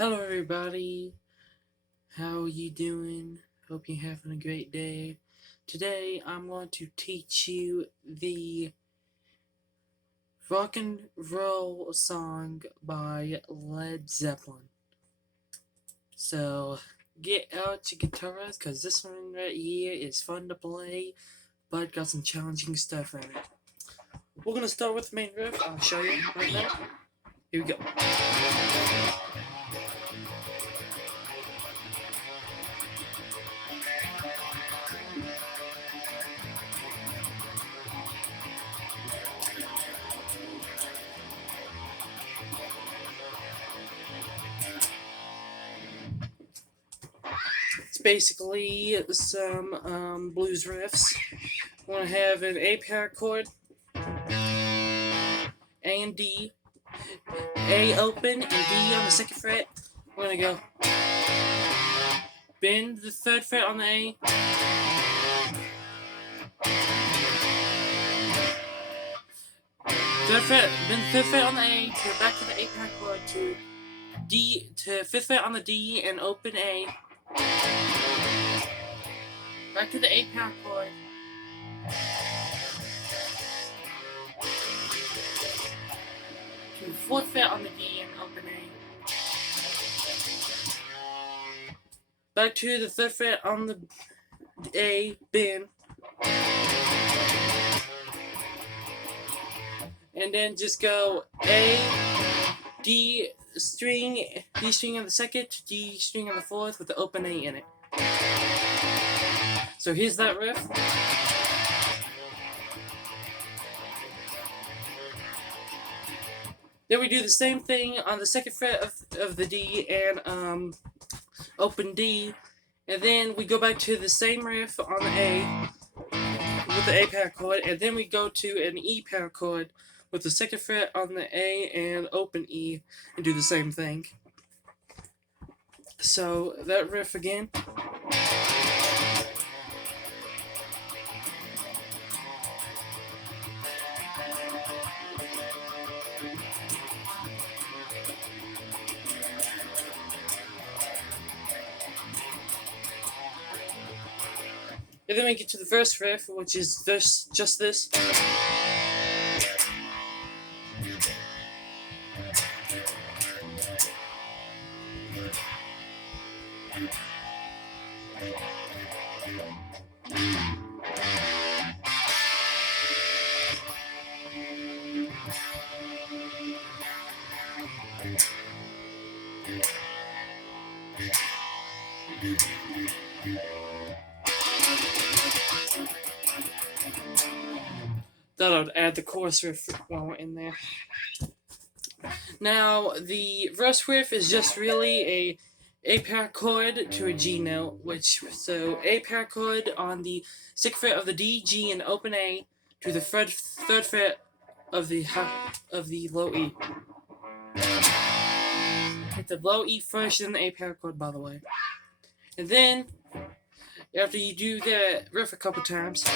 Hello everybody, how are you doing? Hope you're having a great day. Today I'm going to teach you the rock and roll song by Led Zeppelin. So get out your guitars because this one right here is fun to play but got some challenging stuff in it. We're going to start with the main riff. I'll show you right now. Here we go. It's basically some blues riffs. We're going to have an A power chord, A and D, A open and D on the second fret. We're going to go bend the third fret on the A, bend the third fret on the A, to back to the A power chord, to D, to fifth fret on the D and open A, back to the A power chord, to fourth fret on the D and open A, back to the third fret on the A, bend, and then just go A, D string on the second, D string on the fourth with the open A in it. So here's that riff. Then we do the same thing on the second fret of the D and open D, and then we go back to the same riff on the A with the A power chord, and then we go to an E power chord with the second fret on the A and open E and do the same thing. So that riff again. And then we get to the verse riff, which is just this. Thought I'd add the chorus riff while we're in there. Now, the verse riff is just really a power chord to a G note, so A power chord on the sixth fret of the D, G, and open A to the third fret of the low E. Hit the low E first, then the A power chord, by the way. And then, after you do the riff a couple times,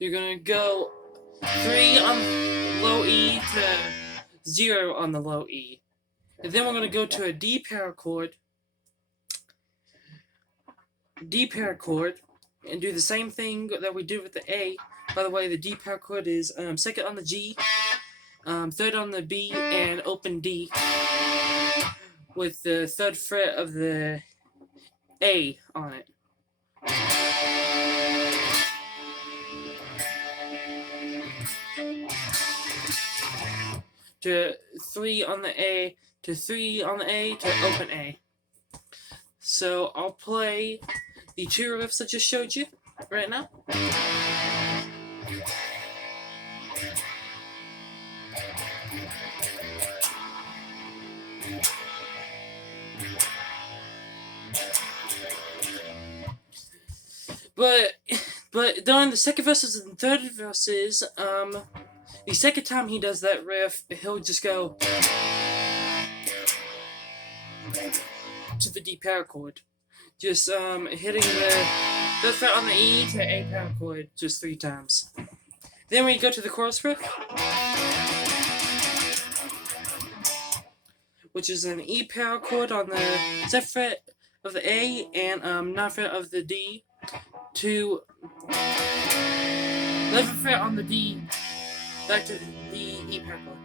you're gonna go 3 on low E to 0 on the low E. And then we're gonna go to a D power chord, and do the same thing that we did with the A. By the way, the D power chord is second on the G, third on the B, and open D with the third fret of the A on it. To 3 on the A, to 3 on the A, to open A. So I'll play the two riffs I just showed you right now. But during the second verses and third verses, the second time he does that riff, he'll just go to the D power chord. Just hitting the third fret on the E to A power chord just 3 times. Then we go to the chorus riff, which is an E power chord on the 7th fret of the A and 9th fret of the D, to 11th fret on the D, back to the E power chord,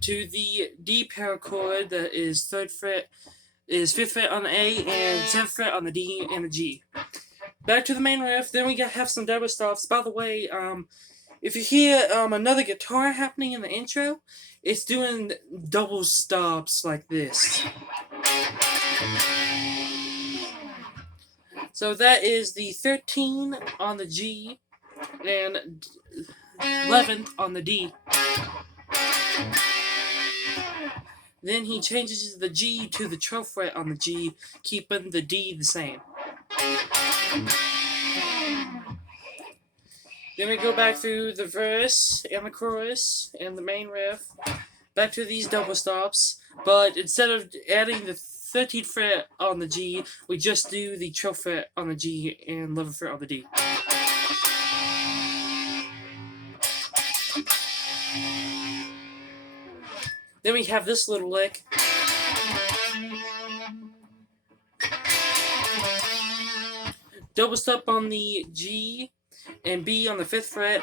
to the D power chord that is 3rd fret, is 5th fret on the A and 7th fret on the D and the G. Back to the main riff. Then we have some double stops. By the way, if you hear another guitar happening in the intro, it's doing double stops like this. So that is the 13 on the G and 11th on the D. Then he changes the G to the 12th fret on the G, keeping the D the same. Then we go back through the verse and the chorus and the main riff, back to these double stops, but instead of adding the 13th fret on the G, we just do the 12th fret on the G and 11th fret on the D. Then we have this little lick. Double stop on the G and B on the 5th fret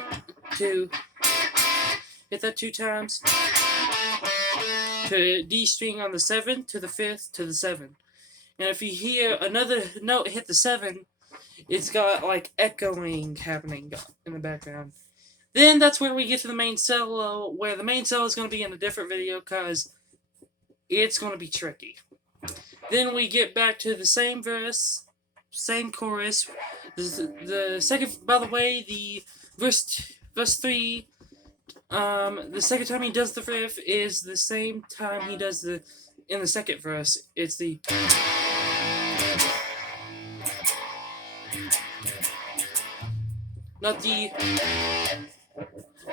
to hit that 2 times. To D string on the 7th, to the 5th, to the 7th. And if you hear another note hit the 7, it's got like echoing happening in the background. Then that's where we get to the main solo, where the main solo is going to be in a different video because it's going to be tricky. Then we get back to the same verse, same chorus. The second, by the way, the verse 3, the second time he does the riff is the same time he does in the second verse. It's the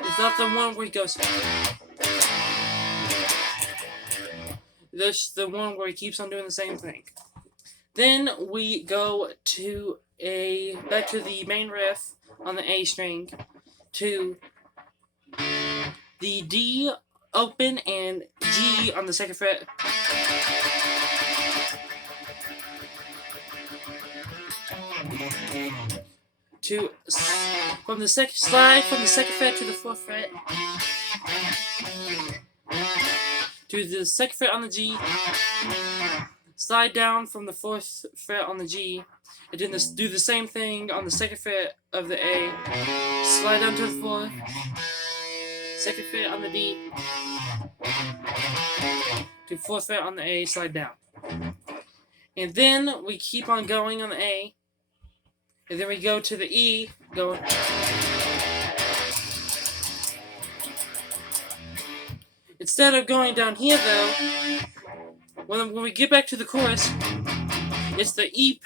it's not the one where he goes. There's the one where he keeps on doing the same thing. Then we go to back to the main riff on the A string, to the D open and G on the 2nd fret. From the 2nd fret to the 4th fret, to the 2nd fret on the G, slide down from the 4th fret on the G, and then do the same thing on the 2nd fret of the A, slide down to the 4th, 2nd fret on the D, to 4th fret on the A, slide down. And then we keep on going on the A, and then we go to the E, going. Instead of going down here though, when we get back to the chorus, it's the E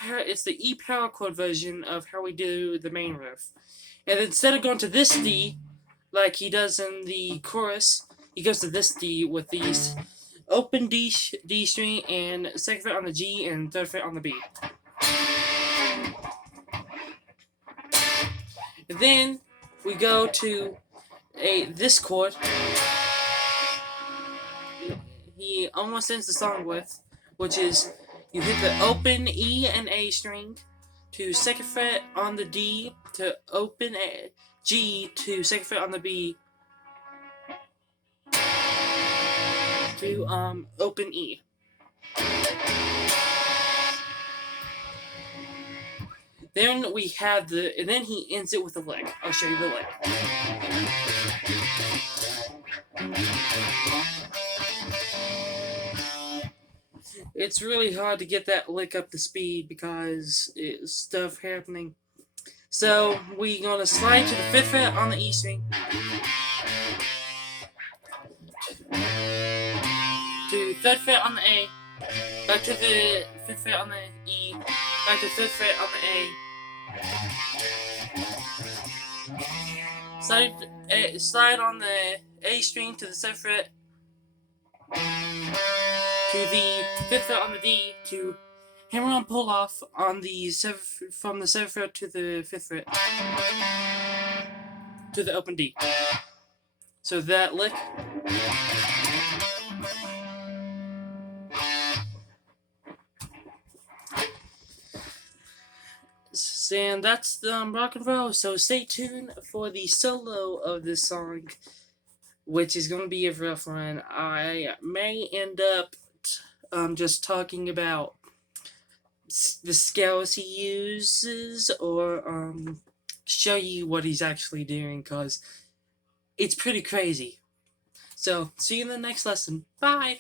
power chord version of how we do the main riff. And instead of going to this D, like he does in the chorus, he goes to this D with these open D string and 2nd fret on the G and 3rd fret on the B. And then we go to this chord he almost ends the song with, which is you hit the open E and A string to 2nd fret on the D, to open G to 2nd fret on the B, to open E. Then we have and then he ends it with a lick. I'll show you the lick. It's really hard to get that lick up to speed because it's stuff happening. So we're gonna slide to the 5th fret on the E string, to 3rd fret on the A, back to the 5th fret on the E, back to 3rd fret on the A. Slide on the A string to the 7th fret, to the 5th fret on the D, to hammer on pull off on the from the 7th fret to the 5th fret to the open D. So that lick. And that's the rock and roll. So stay tuned for the solo of this song, which is going to be a rough one. I may end up just talking about the scales he uses, or show you what he's actually doing, because it's pretty crazy. So, see you in the next lesson. Bye!